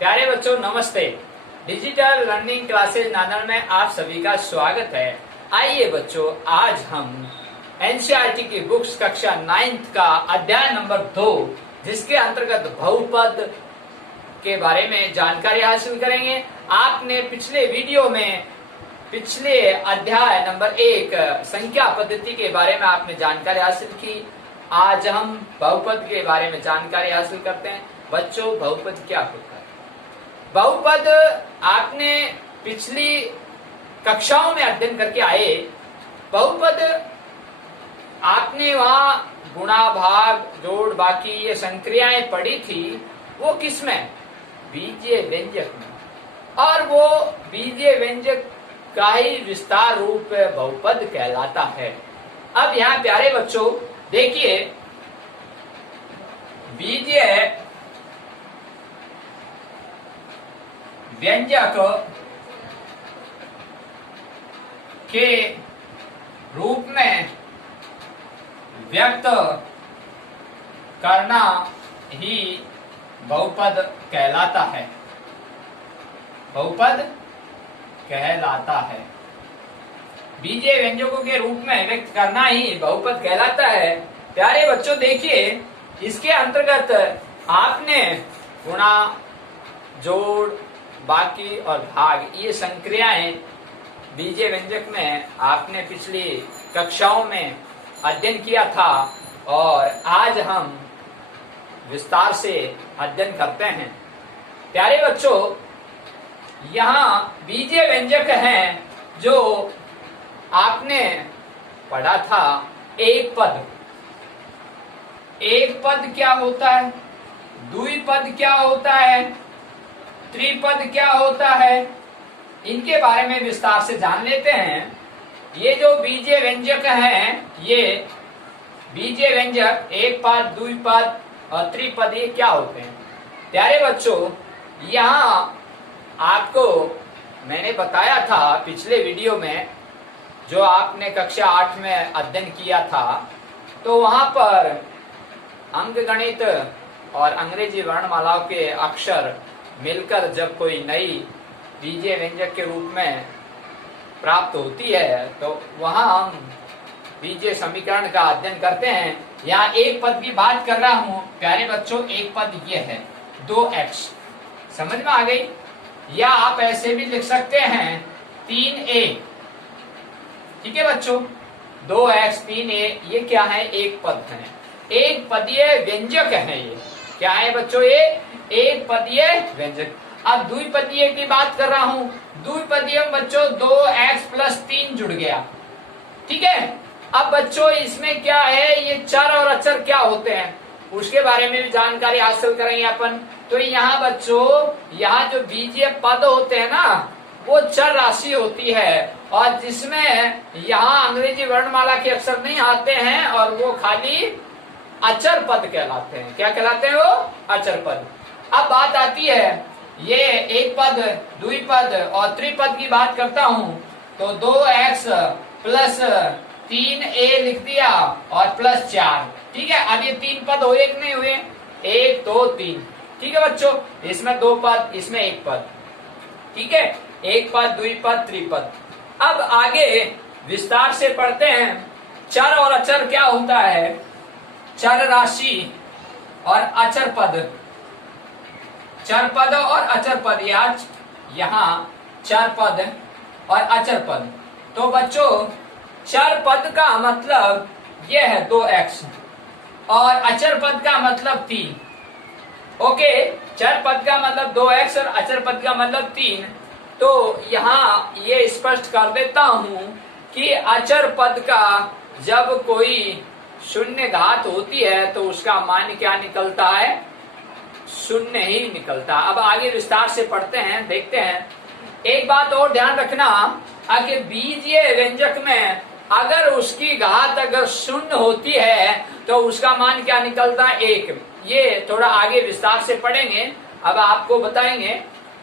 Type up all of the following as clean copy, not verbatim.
प्यारे बच्चों नमस्ते। डिजिटल लर्निंग क्लासेस नानल में आप सभी का स्वागत है। आइए बच्चों, आज हम एनसीईआरटी की बुक्स कक्षा 9th का अध्याय नंबर 2 जिसके अंतर्गत बहुपद के बारे में जानकारी हासिल करेंगे। आपने पिछले वीडियो में पिछले अध्याय नंबर 1 संख्या पद्धति के बारे में आपने जानकारी हासिल की। आज हम बहुपद के बारे में जानकारी हासिल करते हैं। बच्चों, बहुपद क्या होता है? बहुपद आपने पिछली कक्षाओं में अध्ययन करके आए। बहुपद आपने वहां गुणा भाग जोड़ बाकी ये संक्रियाएं पढ़ी थी। वो किस में? बीजीय व्यंजक में। और वो बीजीय व्यंजक का ही विस्तार रूप बहुपद कहलाता है। अब यहाँ प्यारे बच्चों देखिए, बीजीय व्यंजक के रूप में व्यक्त करना ही बहुपद कहलाता है। बहुपद कहलाता है। बीजीय व्यंजकों के रूप में व्यक्त करना ही बहुपद कहलाता है। प्यारे बच्चों देखिए, इसके अंतर्गत आपने गुणा जोड़ बाकी और भाग ये संक्रियाएं बीजीय व्यंजक में आपने पिछली कक्षाओं में अध्ययन किया था और आज हम विस्तार से अध्ययन करते हैं। प्यारे बच्चों, यहाँ बीजीय व्यंजक हैं जो आपने पढ़ा था। एक पद, एक पद क्या होता है, द्विपद क्या होता है, त्रिपद क्या होता है, इनके बारे में विस्तार से जान लेते हैं। ये जो बीजीय व्यंजक हैं, ये बीजीय व्यंजक एक पद, द्विपद और त्रिपद ये क्या होते हैं? प्यारे बच्चों, यहाँ आपको मैंने बताया था पिछले वीडियो में, जो आपने कक्षा 8 में अध्ययन किया था, तो वहां पर अंकगणित और अंग्रेजी वर्णमालाओं के अक्षर मिलकर जब कोई नई बीजीय व्यंजक के रूप में प्राप्त होती है तो वहां हम बीजीय समीकरण का अध्ययन करते हैं। यहाँ एक पद की बात कर रहा हूं प्यारे बच्चों। एक पद ये है 2x, समझ में आ गई? या आप ऐसे भी लिख सकते हैं 3a। ठीक है बच्चों, 2x 3a ये क्या है? एक पद है, एक पदीय व्यंजक है। ये क्या है बच्चों? ये एक पदीय व्यंजक। अब द्विपदीय की बात कर रहा हूं। द्विपदीय में बच्चों 2x + 3 जुड़ गया। ठीक है। अब बच्चों इसमें क्या है, ये चर और अचर क्या होते हैं उसके बारे में भी जानकारी हासिल करेंगे अपन। तो यहाँ बच्चों, यहाँ जो बीजीय पद होते हैं ना, वो चर राशि होती है और जिसमें यहाँ अंग्रेजी वर्णमाला के अक्षर नहीं आते हैं और वो खाली अचर पद कहलाते हैं। क्या कहलाते हैं वो? अचर पद। अब बात आती है, ये एक पद, द्विपद और त्रिपद की बात करता हूं तो 2x + 3a लिख दिया और +4। ठीक है। अब ये 3 पद हुए कि नहीं हुए? 1 2 3। ठीक है बच्चों, इसमें 2 पद, इसमें 1 पद। ठीक है, एक पद, द्विपद, त्रिपद। अब आगे विस्तार से पढ़ते हैं। चर और अचर क्या होता है? चर राशि और अचर पद, चर पद और अचर पद। यहाँ चर पद और अचर पद। तो बच्चों चर पद का मतलब यह है 2x और अचर पद का मतलब 3। ओके, चर पद का मतलब 2x और अचर पद का मतलब 3। तो यहाँ ये स्पष्ट कर देता हूं कि अचर पद का जब कोई शून्य घात होती है तो उसका मान क्या निकलता है? शून्य ही निकलता। अब आगे विस्तार से पढ़ते हैं, देखते हैं। एक बात और ध्यान रखना कि बीजीय व्यंजक में अगर उसकी घात अगर शून्य होती है तो उसका मान क्या निकलता है? 1। ये थोड़ा आगे विस्तार से पढ़ेंगे, अब आपको बताएंगे।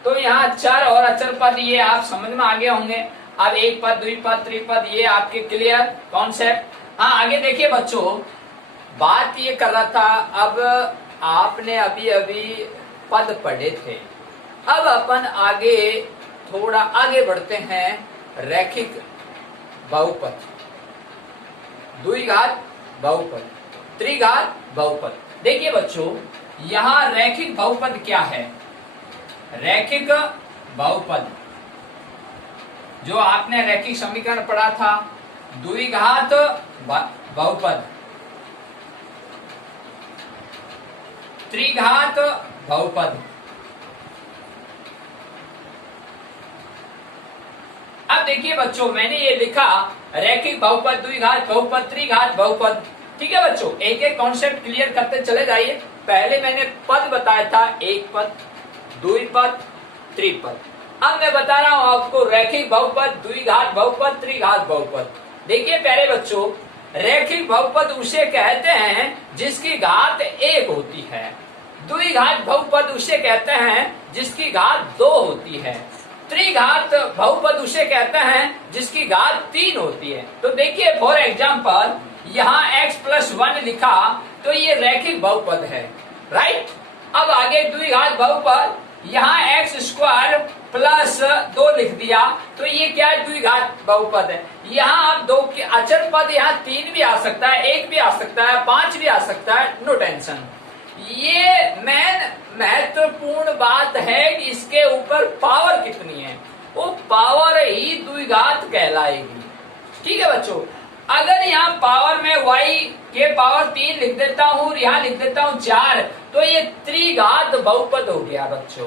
तो यहाँ चर और अचर पद ये आप समझ में आ गए होंगे। अब एक पद, द्विपद, त्रिपद ये आपके क्लियर कॉन्सेप्ट। हाँ, आगे देखिए बच्चों, बात ये कर रहा था। अब आपने अभी अभी पद पढ़े थे, अब अपन आगे थोड़ा आगे बढ़ते हैं, रैखिक बहुपद, द्विघात बहुपद, त्रिघात बहुपद। देखिए बच्चों, यहां रैखिक बहुपद क्या है? रैखिक बहुपद जो आपने रैखिक समीकरण पढ़ा था, द्विघात बहुपद, त्रिघात बहुपद। अब देखिए बच्चों, मैंने ये लिखा रैखिक बहुपद, द्विघात बहुपद, त्रिघात बहुपद। ठीक है बच्चों, एक एक कॉन्सेप्ट क्लियर करते चले जाइए। पहले मैंने पद बताया था, एक पद, द्विपद, त्रिपद। अब मैं बता रहा हूं आपको रैखिक बहुपद, द्विघात बहुपद, त्रिघात बहुपद। देखिए प्यारे बच्चों, रैखिक बहुपद उसे कहते हैं जिसकी घात एक होती है। द्विघात बहुपद उसे कहते हैं जिसकी घात दो होती है। त्रिघात बहुपद उसे कहते हैं जिसकी घात तीन होती है। तो देखिए फॉर एग्जाम्पल, यहाँ x+1 लिखा तो ये रैखिक बहुपद है, राइट। अब आगे द्विघात बहुपद, यहाँ x² + 2 लिख दिया तो ये क्या है? द्विघात बहुपद है। यहाँ आप दो के अचर पद, यहाँ 3 भी आ सकता है, 1 भी आ सकता है, 5 भी आ सकता है, नो टेंशन। ये मेन महत्वपूर्ण बात है कि इसके ऊपर पावर कितनी है, वो पावर ही द्विघात कहलाएगी। ठीक है बच्चों, अगर यहाँ पावर में y के पावर 3 लिख देता हूँ और यहाँ लिख देता हूँ 4, तो ये त्रिघात बहुपद हो गया बच्चों।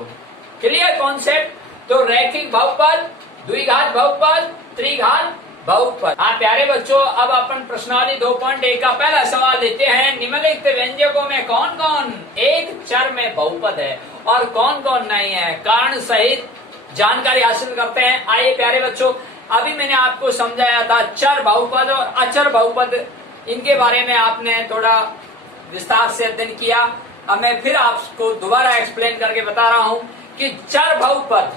Clear concept? तो रैखिक बहुपद, द्विघात बहुपद, त्रिघात बहुपद। हाँ प्यारे बच्चों, अब अपन प्रश्नावली 2.1 का पहला सवाल लेते हैं। निम्नलिखित व्यंजकों में कौन कौन एक चर में बहुपद है और कौन कौन नहीं है? कारण सहित जानकारी हासिल करते हैं। आइए प्यारे बच्चों, अभी मैंने आपको समझाया था चर बहुपद और अचर बहुपद, इनके बारे में आपने थोड़ा विस्तार से अध्ययन किया। अब मैं फिर आपको दोबारा एक्सप्लेन करके बता रहा हूँ कि चर बहुपद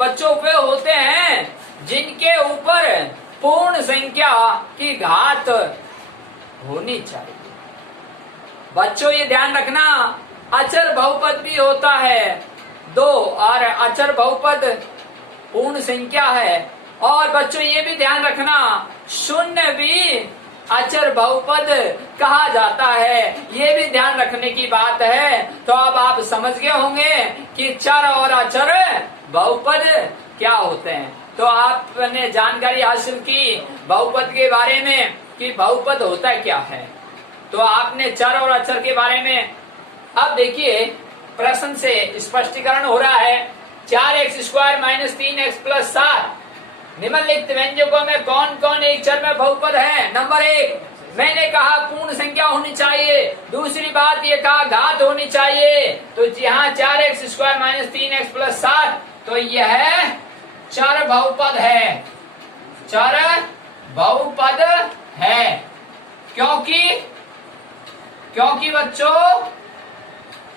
बच्चों पे होते हैं जिनके ऊपर पूर्ण संख्या की घात होनी चाहिए। बच्चों ये ध्यान रखना, अचर बहुपद भी होता है 2 और अचर बहुपद पूर्ण संख्या है। और बच्चों ये भी ध्यान रखना, शून्य भी अचर बहुपद कहा जाता है, ये भी ध्यान रखने की बात है। तो अब आप समझ गए होंगे कि चर और अचर बहुपद क्या होते हैं। तो आपने जानकारी हासिल की बहुपद के बारे में कि बहुपद होता क्या है, तो आपने चर और अचर के बारे में। अब देखिए प्रश्न से स्पष्टीकरण हो रहा है। 4x² - 3x + 7 निम्नलिखित व्यंजकों में कौन कौन एक चर में बहुपद है? नंबर 1, मैंने कहा पूर्ण संख्या होनी चाहिए। दूसरी बात ये कहा घात होनी चाहिए। तो यहाँ 4x² - 3x + 7, तो यह चर बहुपद है, चर बहुपद है। क्योंकि बच्चों,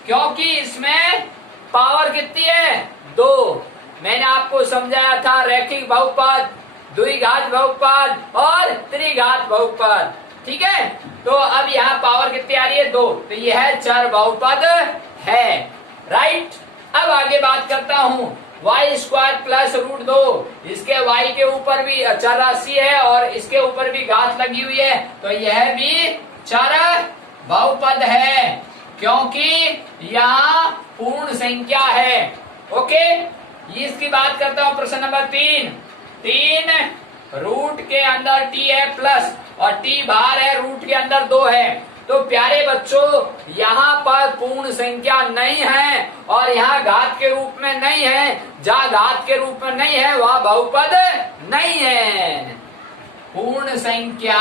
क्योंकि इसमें पावर कितनी है? 2। मैंने आपको समझाया था रैखिक बहुपद, द्विघात बहुपद और त्रिघात बहुपद। ठीक है, तो अब यहाँ पावर कितनी आ रही है? 2। तो यह चर बहुपद है, राइट। अब आगे बात करता हूँ y² + √2, इसके y के ऊपर भी चर राशि है और इसके ऊपर भी घात लगी हुई है, तो यह भी चर बहुपद है क्योंकि यहाँ पूर्ण संख्या है। ओके, इसकी बात करता हूँ प्रश्न नंबर 3 रूट के अंदर t है प्लस और t बाहर है, रूट के अंदर 2 है। तो प्यारे बच्चों, यहाँ पर पूर्ण संख्या नहीं है और यहाँ घात के रूप में नहीं है। जहाँ घात के रूप में नहीं है वह बहुपद नहीं है, पूर्ण संख्या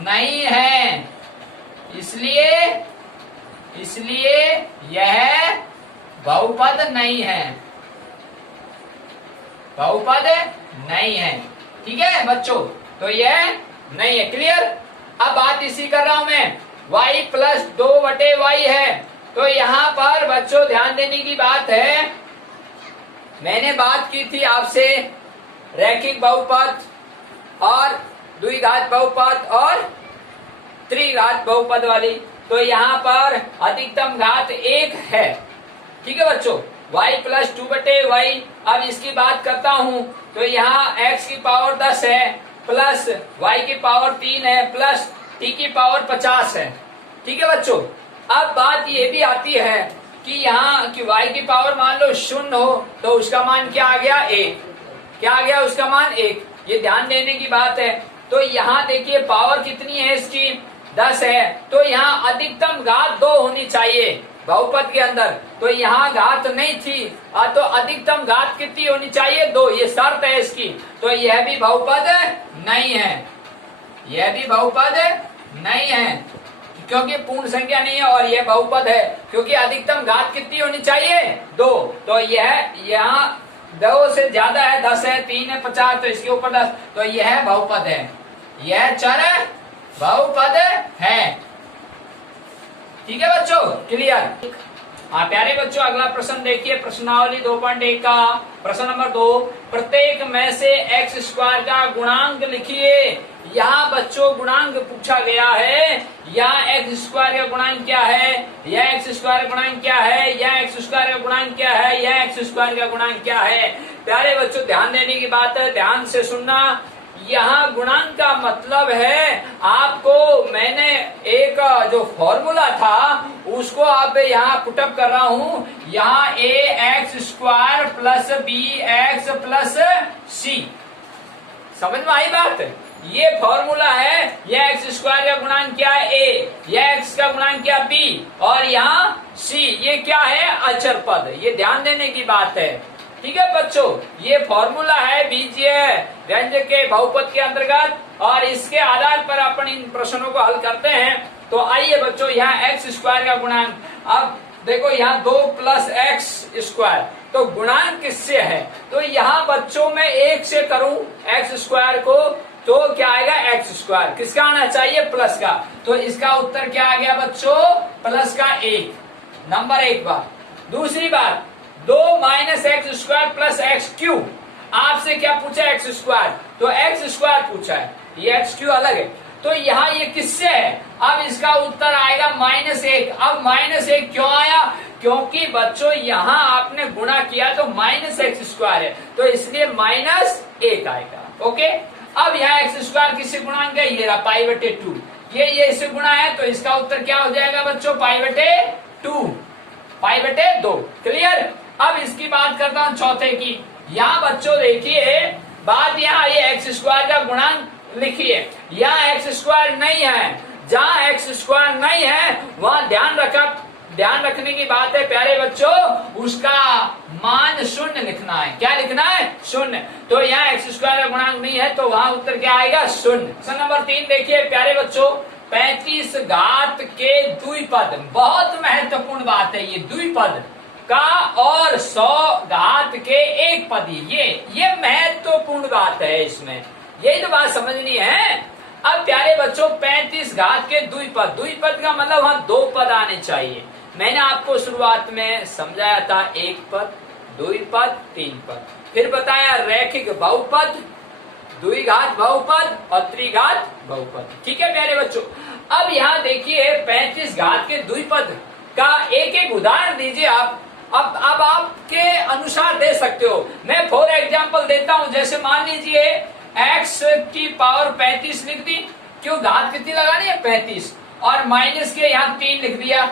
नहीं है, इसलिए यह बहुपद नहीं है, बहुपद नहीं है। ठीक है बच्चों, तो यह नहीं है। क्लियर? अब बात इसी कर रहा हूं मैं, y + 2/y है। तो यहाँ पर बच्चों ध्यान देने की बात है, मैंने बात की थी आपसे रैखिक बहुपद और द्विघात बहुपद और त्रिघात बहुपद वाली। तो यहाँ पर अधिकतम घात 1 है, ठीक है बच्चों, y प्लस 2/y। अब इसकी बात करता हूं तो यहाँ x की पावर 10 है प्लस y की पावर 3 है प्लस t की पावर 50 है। ठीक है बच्चों, अब बात ये भी आती है कि यहाँ कि y की पावर मान लो 0 हो तो उसका मान क्या आ गया 1, क्या आ गया उसका मान 1, ये ध्यान देने की बात है। तो यहाँ देखिए पावर कितनी है इसकी 10 है, तो यहाँ अधिकतम घात 2 होनी चाहिए बहुपद के अंदर, तो यहाँ घात नहीं थी तो अधिकतम घात कितनी होनी चाहिए 2, ये शर्त है इसकी। तो यह भी बहुपद नहीं है, यह भी बहुपद नहीं है क्योंकि पूर्ण संख्या नहीं है, और यह बहुपद है क्योंकि अधिकतम घात कितनी होनी चाहिए 2। तो यह यहाँ 2 से ज्यादा है, 10 है, 3 है, 50, तो इसके ऊपर 10, तो यह बहुपद है, यह चर बहुपद है। ठीक है बच्चों, क्लियर। हाँ प्यारे बच्चों, अगला प्रश्न देखिए, प्रश्नावली 2.1 का प्रश्न नंबर 2, प्रत्येक में से x स्क्वायर का गुणांक लिखिए। यहाँ बच्चों गुणांक पूछा गया है, यहाँ x स्क्वायर का गुणांक क्या है, यह x स्क्वायर का गुणांक क्या है, यह x स्क्वायर का गुणांक क्या है, यह x स्क्वायर का गुणांक क्या है। प्यारे बच्चों ध्यान देने की बात है, ध्यान से सुनना। यहाँ गुणांक का मतलब है आपको मैंने एक जो फॉर्मूला था उसको आप यहाँ पुटअप कर रहा हूँ, यहाँ ax square plus bx plus c, समझ में आई बात। ये फॉर्मूला है, यह x स्क्वायर का गुणांक क्या है a, यह x का गुणांक क्या b, और यहाँ c, ये क्या है अचर पद, ये ध्यान देने की बात है। ठीक है बच्चों, ये फॉर्मूला है बीजीय व्यंजक के बहुपद के अंतर्गत, और इसके आधार पर अपन इन प्रश्नों को हल करते हैं। तो आइए बच्चों, यहाँ x स्क्वायर का गुणांक, अब देखो यहाँ 2 प्लस एक्स स्क्वायर, तो गुणांक किससे है, तो यहाँ बच्चों में 1 से करूं x स्क्वायर को तो क्या आएगा x स्क्वायर, किसका आना चाहिए प्लस का, तो इसका उत्तर क्या आ गया बच्चों प्लस का 1, नंबर 1 बात। दूसरी बात 2 minus x square plus x Q, आपसे क्या पूछा एक्स स्क्वायर, तो एक्स स्क्वायर पूछा है, ये एक्स क्यू अलग है, तो यहाँ ये किससे है, अब इसका उत्तर आएगा -1। अब -1 क्यों आया, क्योंकि बच्चों यहाँ आपने गुणा किया तो माइनस एक्स स्क्वायर है, तो इसलिए -1 आएगा। ओके, अब यहाँ एक्स स्क्वायर किससे गुणांक है, ये रहा π/2, ये इससे गुणा है, तो इसका उत्तर क्या हो जाएगा बच्चों π/2, π/2, क्लियर। अब इसकी बात करता हूँ चौथे की, यहाँ बच्चों देखिए बात, यहाँ ये एक्स स्क्वायर का गुणांक लिखिए, यहाँ एक्स स्क्वायर नहीं है, जहाँ एक्स स्क्वायर नहीं है वहाँ ध्यान रखने की बात है प्यारे बच्चों, उसका मान 0 लिखना है, क्या लिखना है 0, तो यहाँ एक्स स्क्वायर का गुणांक नहीं है, तो वहाँ उत्तर क्या आएगा 0। प्रश्न नंबर 3 देखिए प्यारे बच्चों, 35 घात के द्विपद, बहुत महत्वपूर्ण बात है ये द्विपद का, और 100 घात के एक पद, ये महत्वपूर्ण बात है, इसमें यही तो बात समझनी है। अब प्यारे बच्चों 35 घात के द्विपद का मतलब वहां 2 पद आने चाहिए। मैंने आपको शुरुआत में समझाया था 1 पद, 2 पद, 3 पद, फिर बताया रैखिक बहुपद, द्विघात बहुपद और त्रिघात बहुपद। ठीक है प्यारे बच्चों, अब यहाँ देखिए 35 घात के द्विपद का एक उदाहरण दीजिए आप। अब आपके अनुसार दे सकते हो, मैं फॉर एग्जाम्पल देता हूं, जैसे मान लीजिए x की पावर 35 लिख दी, क्यों घात कितनी लगानी है 35, और माइनस के यहाँ 3 लिख दिया।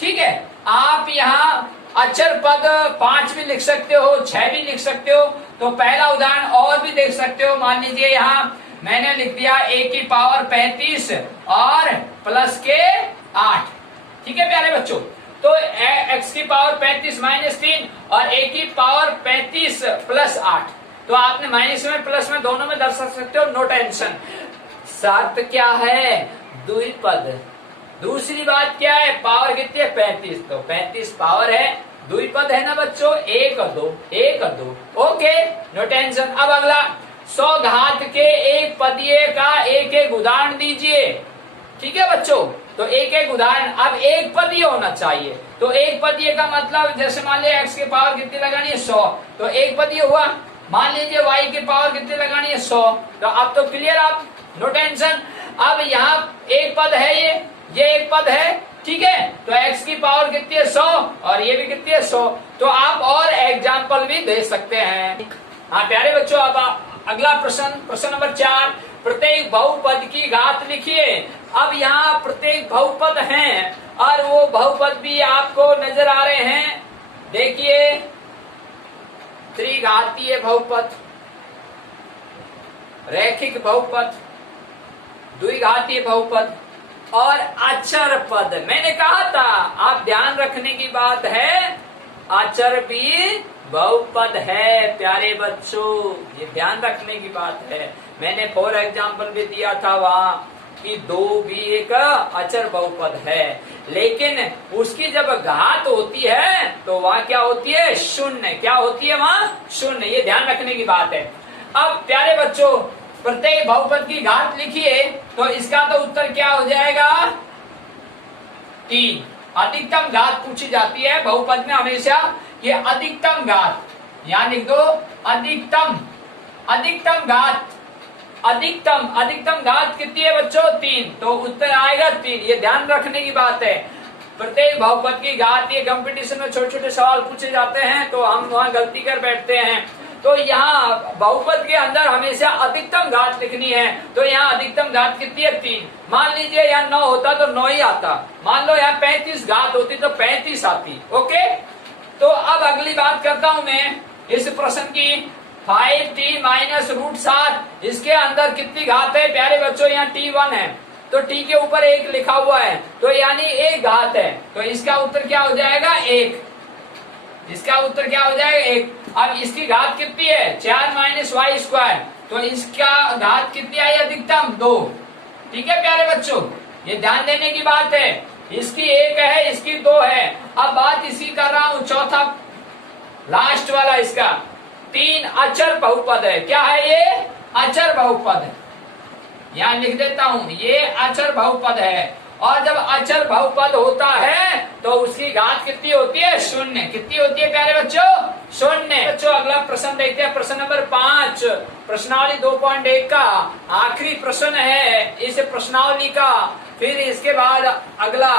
ठीक है, आप यहाँ अचर पद 5 भी लिख सकते हो, 6 भी लिख सकते हो, तो पहला उदाहरण और भी देख सकते हो, मान लीजिए यहाँ मैंने लिख दिया a की पावर 35 और प्लस के 8। ठीक है प्यारे बच्चों, तो x की पावर 35 माइनस 3 और a की पावर 35 प्लस 8, तो आपने माइनस में प्लस में दोनों में दर्शा सकते हो, नो टेंशन। शर्त क्या है द्विपद, दूसरी बात क्या है पावर कितनी है 35, तो 35 पावर है, द्विपद है ना बच्चों, 1 और 2, ओके नो टेंशन। अब अगला 100 घात के एक पदीय का एक उदाहरण दीजिए। ठीक है बच्चों, तो एक उदाहरण, अब एक पदीय होना चाहिए, तो एक पदीय का मतलब जैसे मान लीजिए x की पावर कितनी लगानी है 100, तो एक पदीय हुआ। मान लीजिए y की पावर कितनी लगानी है 100, तो अब तो क्लियर आप, नो टेंशन। अब यहाँ एक पद है, ये एक पद है, ठीक है। तो x की पावर कितनी है 100 और ये भी कितनी है 100। तो आप और एग्जाम्पल भी दे सकते हैं। हाँ प्यारे बच्चों, अब अगला प्रश्न नंबर 4, प्रत्येक बहुपद की घात लिखिए। अब यहाँ प्रत्येक बहुपद हैं और वो बहुपद भी आपको नजर आ रहे हैं। देखिए, त्रिघातीय बहुपद, रैखिक बहुपद, द्विघातीय बहुपद और अचर पद। मैंने कहा था, आप ध्यान रखने की बात है, अचर भी बहुपद है प्यारे बच्चों, ये ध्यान रखने की बात है। मैंने फॉर एग्जाम्पल भी दिया था वहां कि 2 भी एक अचर बहुपद है, लेकिन उसकी जब घात होती है तो वहां क्या होती है, शून्य। क्या होती है वहां, शून्य। ये ध्यान रखने की बात है। अब प्यारे बच्चों, प्रत्येक बहुपद की घात लिखिए, तो इसका तो उत्तर क्या हो जाएगा, 3। अधिकतम घात पूछी जाती है बहुपद में हमेशा, ये अधिकतम घात, यहां लिख दो अधिकतम घात, अधिकतम घात कितनी है बच्चों, 3। तो उत्तर आएगा 3। ये ध्यान रखने की बात है। प्रत्येक बहुपद की घात, ये कंपटीशन में छोटे छोटे सवाल पूछे जाते हैं तो हम वहां गलती कर बैठते हैं। तो यहाँ बहुपद के अंदर हमेशा अधिकतम घात लिखनी है। तो यहाँ अधिकतम घात कितनी है, 3। मान लीजिए यहाँ 9 होता तो 9 ही आता। मान लो यहाँ 35 घात होती तो 35 आती। ओके, तो अब अगली बात करता हूं मैं इस प्रश्न की। 5t माइनस √7, इसके अंदर कितनी घात है प्यारे बच्चों, यहाँ t1 है तो t के ऊपर 1 लिखा हुआ है, तो यानी 1 घात है। तो इसका उत्तर क्या हो जाएगा, 1। इसका उत्तर क्या हो जाएगा, 1। अब इसकी घात कितनी है, 4 माइनस y², तो इसका घात कितनी आई, अधिकतम 2। ठीक है प्यारे बच्चों, ये ध्यान देने की बात है। इसकी 1 है, इसकी 2 है। अब बात इसी कर रहा हूं, चौथा लास्ट वाला, इसका 3 अचर बहुपद है। क्या है ये, अचर बहुपद है। यहां लिख देता हूं, ये अचर बहुपद है। और जब अचर बहुपद होता है तो उसकी घात कितनी होती है, 0। कितनी होती है प्यारे बच्चों, 0। बच्चों अगला प्रश्न देखते हैं, प्रश्न नंबर 5, प्रश्नावली 2.1 का आखिरी प्रश्न है इस प्रश्नावली का। फिर इसके बाद अगला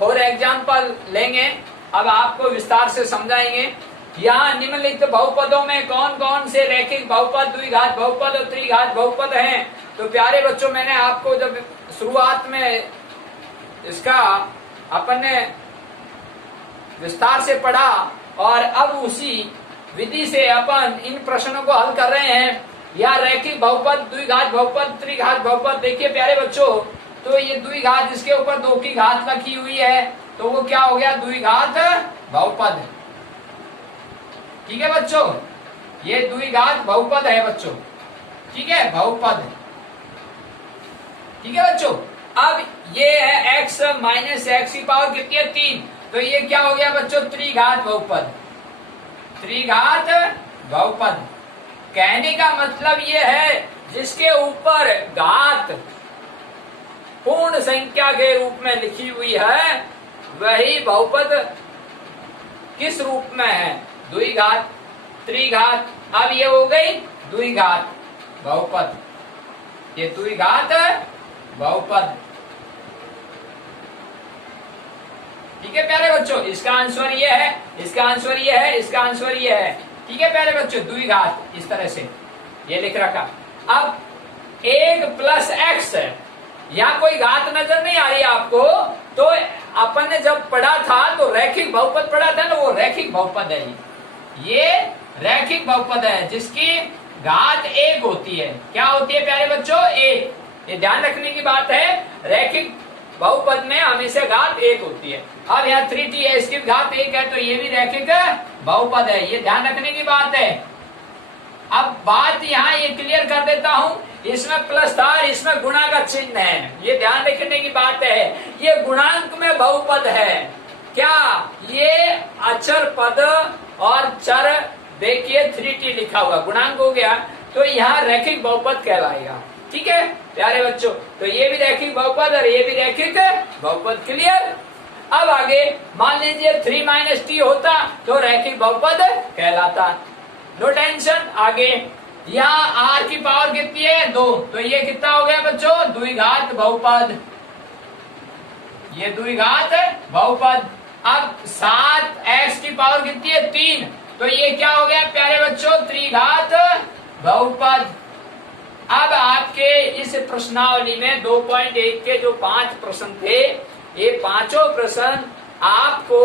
फॉर एग्जाम्पल लेंगे, अब आपको विस्तार से समझाएंगे। यहाँ निम्नलिखित बहुपदों में कौन कौन से रैखिक बहुपद, द्विघात बहुपद और त्रिघात बहुपद हैं। तो प्यारे बच्चों, मैंने आपको जब शुरुआत में इसका अपन ने विस्तार से पढ़ा और अब उसी विधि से अपन इन प्रश्नों को हल कर रहे हैं। या रैखिक बहुपद, द्विघात बहुपद, त्रिघात बहुपद। देखिए प्यारे बच्चों, तो ये द्विघात, इसके ऊपर 2 की घात रखी हुई है तो वो क्या हो गया, द्विघात बहुपद। ठीक है बच्चों, ये द्विघात बहुपद है बच्चों। ठीक है, बहुपद। ठीक है बच्चों, अब ये है x माइनस एक्स की पावर कितनी है, 3। तो ये क्या हो गया बच्चों, त्रिघात बहुपद। त्रिघात बहुपद कहने का मतलब ये है जिसके ऊपर घात पूर्ण संख्या के रूप में लिखी हुई है, वही बहुपद किस रूप में है, द्विघात, त्रिघात। अब ये हो गई द्विघात बहुपद, ये द्विघात बहुपद। ठीक है प्यारे बच्चों, इसका आंसर ये है, इसका आंसर ये है, इसका आंसर ये है। ठीक है प्यारे बच्चों, द्विघात इस तरह से ये लिख रखा। अब 1 प्लस x है, यहाँ कोई घात नजर नहीं आ रही आपको, तो अपन ने जब पढ़ा था तो रैखिक बहुपद पढ़ा था ना, वो रैखिक बहुपद है। ये रैखिक बहुपद है जिसकी घात 1 होती है। क्या होती है प्यारे बच्चों, 1। ये ध्यान रखने की बात है, रैखिक बहुपद में हमेशा घात 1 होती है। अब यहाँ 3t है, इसकी घात 1 है, तो ये भी रैखिक बहुपद है। ये ध्यान रखने की बात है। अब बात यहाँ ये क्लियर कर देता हूँ, इसमें प्लस था, इसमें गुणा का चिन्ह है। ये ध्यान रखने की बात है, ये गुणांक में बहुपद है। क्या ये अचर पद और चर, देखिए 3t लिखा हुआ, गुणांक हो गया, तो यहाँ रैखिक बहुपद कहलाएगा। ठीक है प्यारे बच्चों, तो ये भी रैखिक बहुपद और ये भी रैखिक बहुपद। क्लियर। अब आगे मान लीजिए 3 माइनस t होता तो रैखिक बहुपद कहलाता। No tension. आगे यहाँ r की पावर कितनी है, 2, तो ये कितना हो गया बच्चों, द्विघात बहुपद। ये द्विघात बहुपद। अब 7x की पावर कितनी है 3, तो ये क्या हो गया प्यारे बच्चों त्रिघात बहुपद। अब आपके इस प्रश्नावली में 2.1 के जो 5 प्रश्न थे, ये पांचों प्रश्न आपको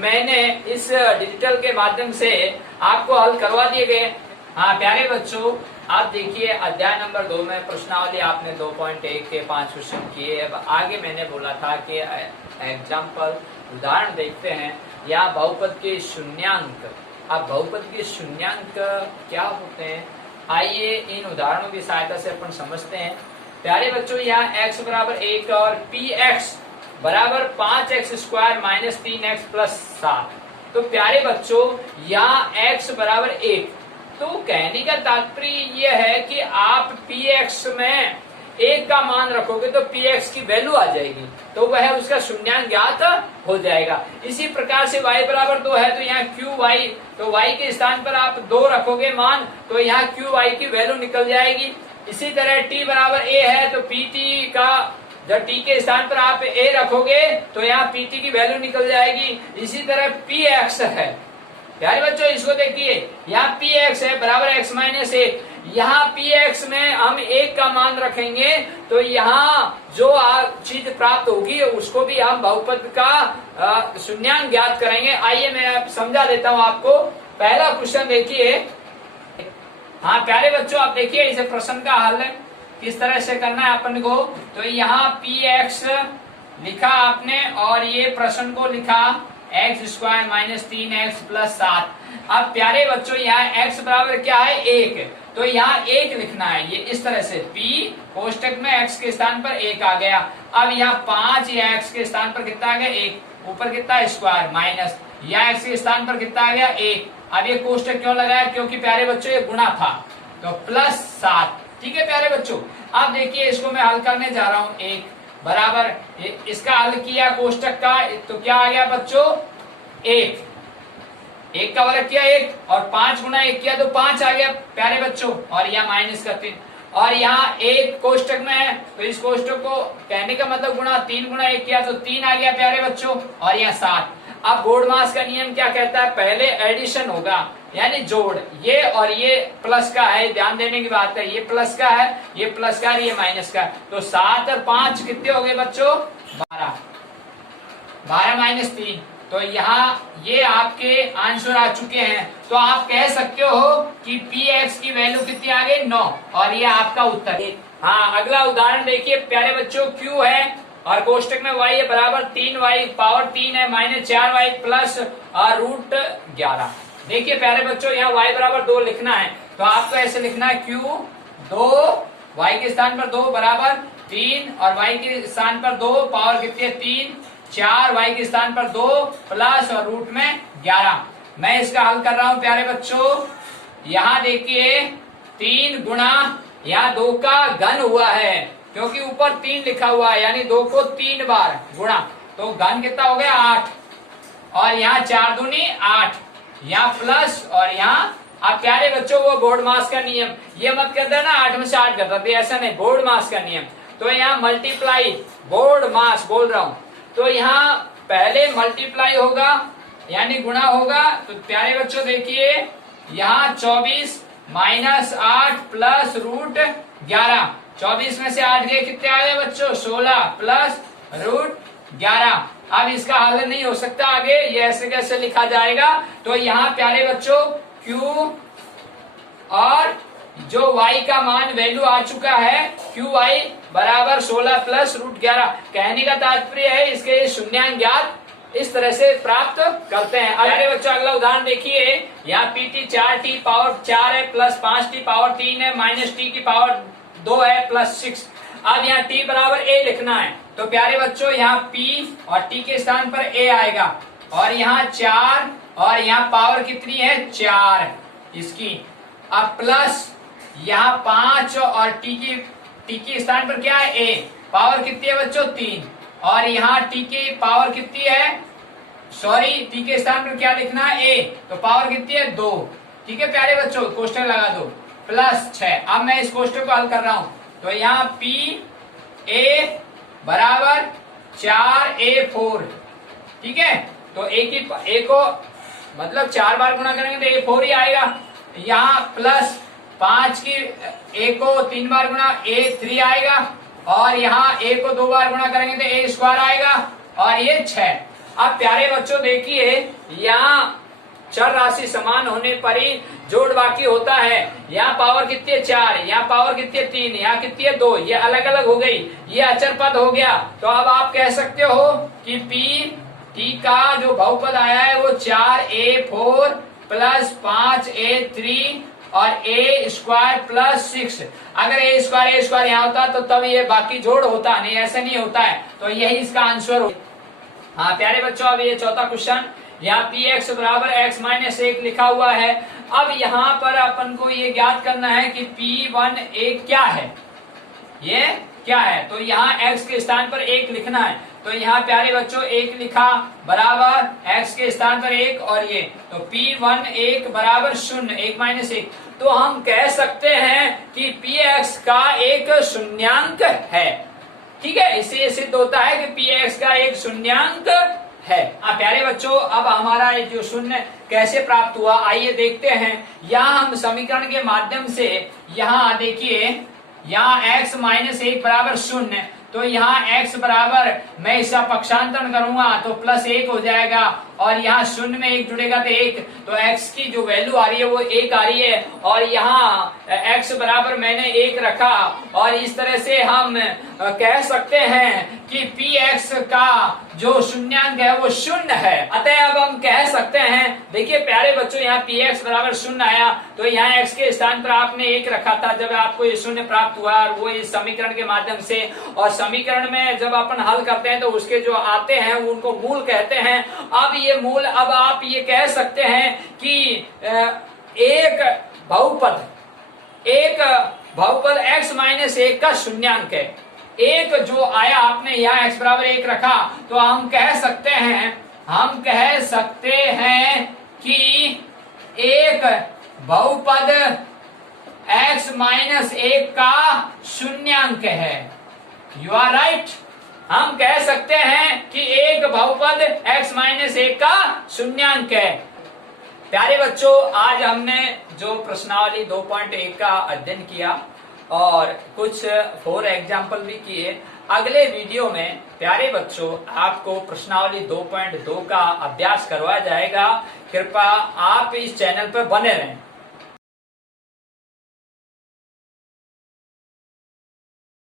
मैंने इस डिजिटल के माध्यम से आपको हल करवा दिए गए। हाँ प्यारे बच्चों, आप देखिए अध्याय नंबर 2 में प्रश्नावली आपने 2.1 के 5 क्वेश्चन किए। अब आगे मैंने बोला था कि एग्जाम्पल उदाहरण देखते हैं, या बहुपद के शून्यांक। अब बहुपद के शून्यांक क्या होते हैं, आइए इन उदाहरणों की सहायता से अपन समझते हैं। प्यारे बच्चों, यहाँ x बराबर 1 और px बराबर 5x square minus 3x plus 7। तो प्यारे बच्चों यहाँ x बराबर 1, तो कहने का तात्पर्य यह है कि आप px में 1 का मान रखोगे तो px की वैल्यू आ जाएगी, तो वह उसका शून्यांक ज्ञात हो जाएगा। इसी प्रकार से y बराबर 2 है, तो यहाँ qy, तो y के स्थान पर आप 2 रखोगे मान, तो यहाँ qy की वैल्यू निकल जाएगी। इसी तरह t बराबर a है, तो pt का जब t के स्थान पर आप a रखोगे तो यहाँ pt की वैल्यू निकल जाएगी। इसी तरह px है, प्यारे बच्चों इसको देखिए, यहाँ px है बराबर x माइनस 1, यहाँ px में हम 1 का मान रखेंगे तो यहाँ जो चीज प्राप्त होगी उसको भी हम बहुपद का शून्यांक ज्ञात करेंगे। आइए मैं समझा देता हूँ आपको। पहला क्वेश्चन देखिए। हाँ प्यारे बच्चों, आप देखिए इसे प्रश्न का हल किस तरह से करना है अपन को। तो यहाँ px लिखा आपने और ये प्रश्न को लिखा x square minus 3x plus 7। अब प्यारे बच्चों यहाँ x बराबर क्या है 1, तो यहाँ 1 लिखना है। ये इस तरह से p कोष्टक में x के स्थान पर 1 आ गया। अब यहाँ 5 या x के स्थान पर कितना आ गया 1, ऊपर कितना स्क्वायर माइनस, या x के स्थान पर कितना आ गया 1। अब ये कोष्टक क्यों लगाया, क्योंकि प्यारे बच्चों ये गुणा था, तो प्लस 7। ठीक है प्यारे बच्चों, अब देखिए इसको मैं हल करने जा रहा हूँ। 1 बराबर इसका हल किया कोष्टक का, तो क्या आ गया बच्चों 1 का वर्ग किया 1 और 5 गुना 1 किया तो 5 आ गया प्यारे बच्चों, और यहाँ माइनस का 3, और यहाँ 1 कोष्टक में है तो इस कोष्टक को कहने का मतलब गुणा 3 गुना 1 किया तो 3 आ गया प्यारे बच्चों, और यहाँ 7। अब बोर्डमास का नियम क्या कहता है, पहले एडिशन होगा यानी जोड़, ये और ये प्लस का है, ध्यान देने की बात है, ये प्लस का है, ये प्लस का है, ये माइनस का है। तो 7 और 5 कितने हो गए बच्चों 12 माइनस 3, तो यहाँ ये आपके आंसर आ चुके हैं। तो आप कह सकते हो कि px की वैल्यू कितनी आ गई 9, और ये आपका उत्तर है। हाँ अगला उदाहरण देखिए प्यारे बच्चों, q है और कोष्टक में y है बराबर 3y पावर 3 है माइनस 4y प्लस रूट 11। देखिए प्यारे बच्चों यहाँ y बराबर 2 लिखना है, तो आपको ऐसे लिखना है q 2 y के स्थान पर 2 बराबर 3 और y के स्थान पर 2 पावर कितनी है 3, 4 y के स्थान पर 2 प्लस और रूट में 11। मैं इसका हल कर रहा हूँ प्यारे बच्चों। यहाँ देखिए 3 गुणा, यहाँ 2 का घन हुआ है क्योंकि ऊपर 3 लिखा हुआ है, यानी 2 को 3 बार गुणा, तो घन कितना हो गया 8, और यहाँ 4 दूनी 8, यहाँ प्लस और यहाँ। अब प्यारे बच्चों वो बोर्ड मास का नियम, ये मत कर देना 8 में से 8 कर देते, ऐसा नहीं, बोर्ड मास का नियम। तो यहाँ मल्टीप्लाई बोर्ड मास बोल रहा हूँ, तो यहाँ पहले मल्टीप्लाई होगा यानी गुणा होगा। तो प्यारे बच्चों देखिए यहाँ 24 माइनस 8 प्लस रूट 11, 24 में से 8 गए कितने आ गए बच्चों 16 प्लस रूट 11। अब इसका हल नहीं हो सकता आगे, ये ऐसे कैसे लिखा जाएगा। तो यहाँ प्यारे बच्चों q और जो y का मान वैल्यू आ चुका है qy बराबर 16 प्लस रूट 11। कहने का तात्पर्य है इसके शून्यांक ज्ञात इस तरह से प्राप्त करते हैं। अरे बच्चों अगला उदाहरण देखिए, यहाँ pt 4t पावर 4 है प्लस 5t पावर 3 है माइनस t की पावर 2 है प्लस 6। अब यहाँ t बराबर a लिखना है, तो प्यारे बच्चों यहाँ p और t के स्थान पर a आएगा, और यहाँ 4 और यहाँ पावर कितनी है 4 इसकी। अब प्लस यहाँ 5 और t के स्थान पर क्या है a, पावर कितनी है बच्चों 3, और यहाँ t की पावर कितनी है, सॉरी t के स्थान पर क्या लिखना है a, तो पावर कितनी है 2। ठीक है प्यारे बच्चों, कोष्टक लगा दो प्लस 6। अब मैं इस कोष्टक को हल कर रहा हूं, तो यहाँ p a बराबर 4a4, ठीक है। तो ए को मतलब 4 बार गुणा करेंगे तो a4 ही आएगा। यहाँ प्लस 5 की a को 3 बार गुणा a3 आएगा, और यहाँ a को 2 बार गुणा करेंगे तो a स्क्वायर आएगा, और ये 6। अब प्यारे बच्चों देखिए, यहाँ चर राशि समान होने पर ही जोड़ बाकी होता है। यहाँ पावर कितनी है 4, यहाँ पावर कितनी है 3, यहाँ कितनी है 2, ये अलग अलग हो गई, ये अचर पद हो गया। तो अब आप कह सकते हो कि टी का जो बहुपद आया है वो 4a4 प्लस 5a3 और a स्क्वायर प्लस 6। अगर a स्क्वायर यहाँ होता तो तब ये बाकी जोड़ होता, नहीं ऐसा नहीं होता है। तो यही इसका आंसर हो। हाँ प्यारे बच्चों, अब ये चौथा क्वेश्चन, यहाँ px बराबर x माइनस 1 लिखा हुआ है। अब यहाँ पर अपन को ये ज्ञात करना है कि p1 क्या है, ये क्या है। तो यहाँ x के स्थान पर 1 लिखना है। तो यहाँ प्यारे बच्चों 1 लिखा बराबर x के स्थान पर 1, और ये तो p1 बराबर 0, 1 माइनस 1। तो हम कह सकते हैं कि px का एक शून्यांक है, ठीक है। इससे सिद्ध होता है कि px का एक शून्यांक है। प्यारे बच्चों, अब हमारा ये जो शून्य कैसे प्राप्त हुआ आइए देखते हैं। यहाँ हम समीकरण के माध्यम से, यहाँ देखिए, यहाँ x माइनस 1 बराबर 0, तो यहाँ x बराबर, मैं इसका पक्षांतरण करूंगा तो प्लस 1 हो जाएगा, और यहाँ 0 में 1 जुड़ेगा तो 1, तो x की जो वैल्यू आ रही है वो 1 आ रही है। और यहाँ x बराबर मैंने 1 रखा, और इस तरह से हम कह सकते हैं कि px का जो शून्यांक है वो 0 है। अतः अब हम कह सकते हैं, देखिए प्यारे बच्चों, यहाँ px बराबर 0 आया, तो यहाँ x के स्थान पर आपने 1 रखा था जब आपको ये 0 प्राप्त हुआ, और वो इस समीकरण के माध्यम से। और समीकरण में जब अपन हल करते हैं तो उसके जो आते हैं उनको मूल कहते हैं। अब ये मूल, अब आप ये कह सकते हैं कि एक बहुपद x माइनस 1 का शून्यांक है। एक जो आया आपने यहाँ x बराबर 1 रखा, तो हम कह सकते हैं कि एक बहुपद x माइनस 1 का शून्यांक है। You are right. हम कह सकते हैं कि एक बहुपद x माइनस 1 का शून्यांक है। प्यारे बच्चों, आज हमने जो प्रश्नावली 2.1 का अध्ययन किया और कुछ 4 एग्जाम्पल भी किए। अगले वीडियो में प्यारे बच्चों आपको प्रश्नावली 2.2 का अभ्यास करवाया जाएगा। कृपया आप इस चैनल पर बने रहें।